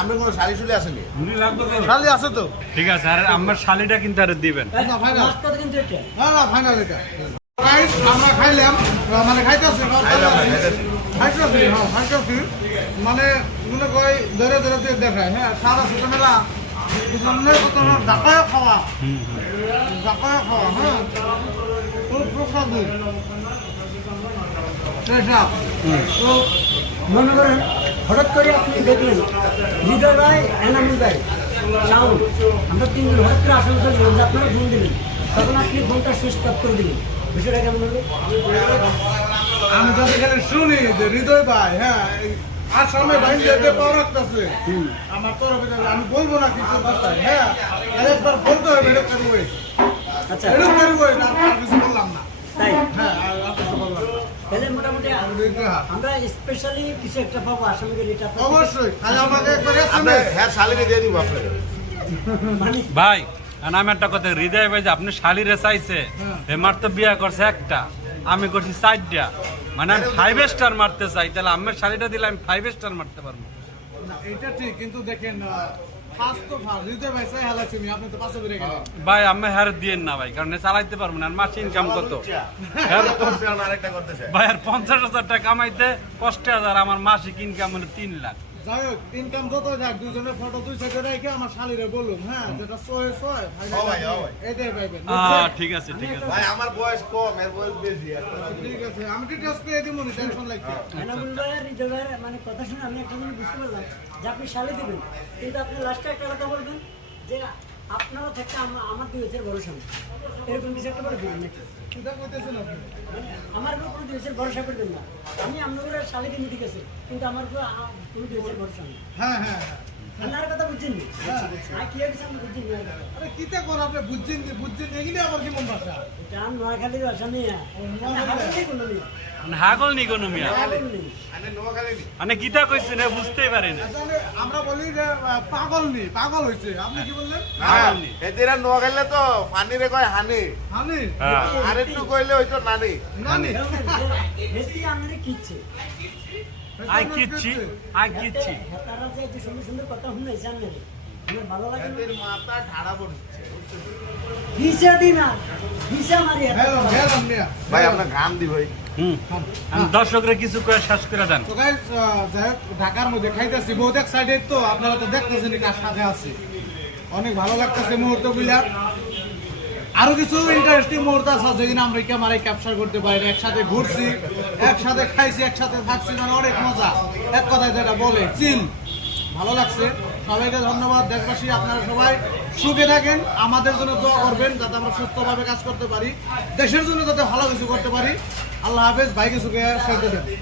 আমরা কোনো শাড়ি শুলে আসেনি। খালি আছে তো। ঠিক আছে আর আমার শালিটা কিন্তু আর দিবেন। না ফাইনাল কিন্তু না না ফাইনাল এটা। আমরা খাইলাম। মানে খাইতেছি খাইতেছি। হ্যাঁ খাইতেছি। মানে মনে করি ধরে ধরে দেখায় হ্যাঁ সারা ছোটবেলা সামনে কত ঢাকায় খাওয়া। ঢাকায় খাওয়া হ্যাঁ। খুব সেটা তো মনে করেন হঠাৎ করে আপনি দেখলেন হৃদয় ভাই এনামুল ভাই সাউন্ড আমরা তিনজন হঠাৎ করে আসানসোল গেলাম যে আপনারা ফোন দিলেন। তখন আপনি ফোনটা সুইচ অফ করে দিলেন। বিষয়টা কেমন হলো? আমি তো এখানে শুনি যে হৃদয় ভাই হ্যাঁ আসামে পাওয়া রাখতেছে আমার তরফে আমি বলব না কিছু বাসায় হ্যাঁ একবার বলতে হবে এটা করব। আচ্ছা। এটা করব না কিছু মোটামুটি হ্যাঁ, আমরা স্পেশালি কিছু একটা পাবো আসামিদের এটা অবশ্যই খালি আমাকে একবার এসএমএস হ্যাঁ শালিকে দিয়ে দিব আপনাকে। মানে? ভাই আমি একটা কথা হৃদয় ভাই যে আপনি শালিরে চাইছে হ্যাঁ। এ মারতে বিয়া করছে একটা আমি করছি চারটা। মানে আমি ফাইভ স্টার মারতে চাই তাহলে আমার শালিটা দিলে আমি ফাইভ স্টার মারতে পারব। এটা ঠিক কিন্তু দেখেন ভাই আমি হের দিয়েন না ভাই কারণ চালাইতে পারব না আর মাসে ইনকাম কত? হ্যাঁ, ভাই আর পঞ্চাশ হাজার টাকা কামাইতে কষ্টে হাজার আমার মাসিক ইনকাম হলো তিন লাখ। যাই হোক ইনকাম যত যাক দুজনের ফটো দুই সাইডে রেখে আমার শালিরে বলুন হ্যাঁ? যেটা ছয় ছয় ভাই, এটাই পাইবেন ঠিক আছে ঠিক আছে। ভাই আমার বয়স কম এর বয়স বেশি ঠিক আছে আমি ডিটেলস পেয়ে দিব না টেনশন লাগছে ভাই মানে কথা শুনে আমি একটা জিনিস বুঝতে পারলাম যে আপনি শালে দিবেন কিন্তু আপনি লাস্টে একটা কথা বলবেন যে আপনারা থেকে আমার দুই হাজার ভরসা নেই। এরকম কিছু একটা করে দিবেন নাকি? কইতেছেন আপনি? হাজার ভরসা করবেন না। আমি আপনাদের শালিকে মিটি ঠিক কিন্তু আমার উপর কোনো দেশের ভরসা নেই। হ্যাঁ হ্যাঁ হ্যাঁ। আপনার কথা বুঝছেন নি? আর কি হয়েছে আপনি বুঝছেন আরে কিটা কোন আপনি বুঝছেন বুঝছেন এগুলি আমার কি মন ভাষা এটা নোয়াখালীর ভাষা। নেই নেই মানে নি নি। গীতা কইছেন এ বুঝতেই পারেন আসলে আমরা বলি যে পাগল নি পাগল হইছে। আপনি কি বললেন? না। এদের আর নোয়াখালীলে তো ফানিরে কয় হানি। হানি? হ্যাঁ। আর একটু কইলে হয়তো নানি। নানি? হেতি কিচ্ছে আই কিচ্ছি আই কিচ্ছি। তারা যে এত সুন্দর সুন্দর কথা আমার ভালো লাগে এদের মাথা ঢাড়া পড়ছে ভিসা দিন না মারি হ্যালো হ্যালো ভাই আপনার গান দি ভাই দর্শকরা কিছু করে শেষ করে দেন। ঢাকার মধ্যে খাইতেছি। বহুত সাইডে তো আপনারা তো দেখতেছেন কার সাথে আছি। অনেক ভালো লাগতেছে মুহূর্তগুলা আরও কিছু ইন্টারেস্টিং মুহূর্ত আছে যেদিন আমরা ক্যামেরায় ক্যাপচার করতে পারি একসাথে ঘুরছি একসাথে খাইছি একসাথে থাকছি মানে অনেক মজা। এক কথায় যেটা বলে চিল ভালো লাগছে। সবাইকে ধন্যবাদ। দেশবাসী, আপনারা সবাই সুখে থাকেন। আমাদের জন্য দোয়া করবেন যাতে আমরা সুস্থভাবে কাজ করতে পারি। দেশের জন্য যাতে ভালো কিছু করতে পারি। আল্লাহ হাফেজ। ভাইকে সুখে শেষ দেন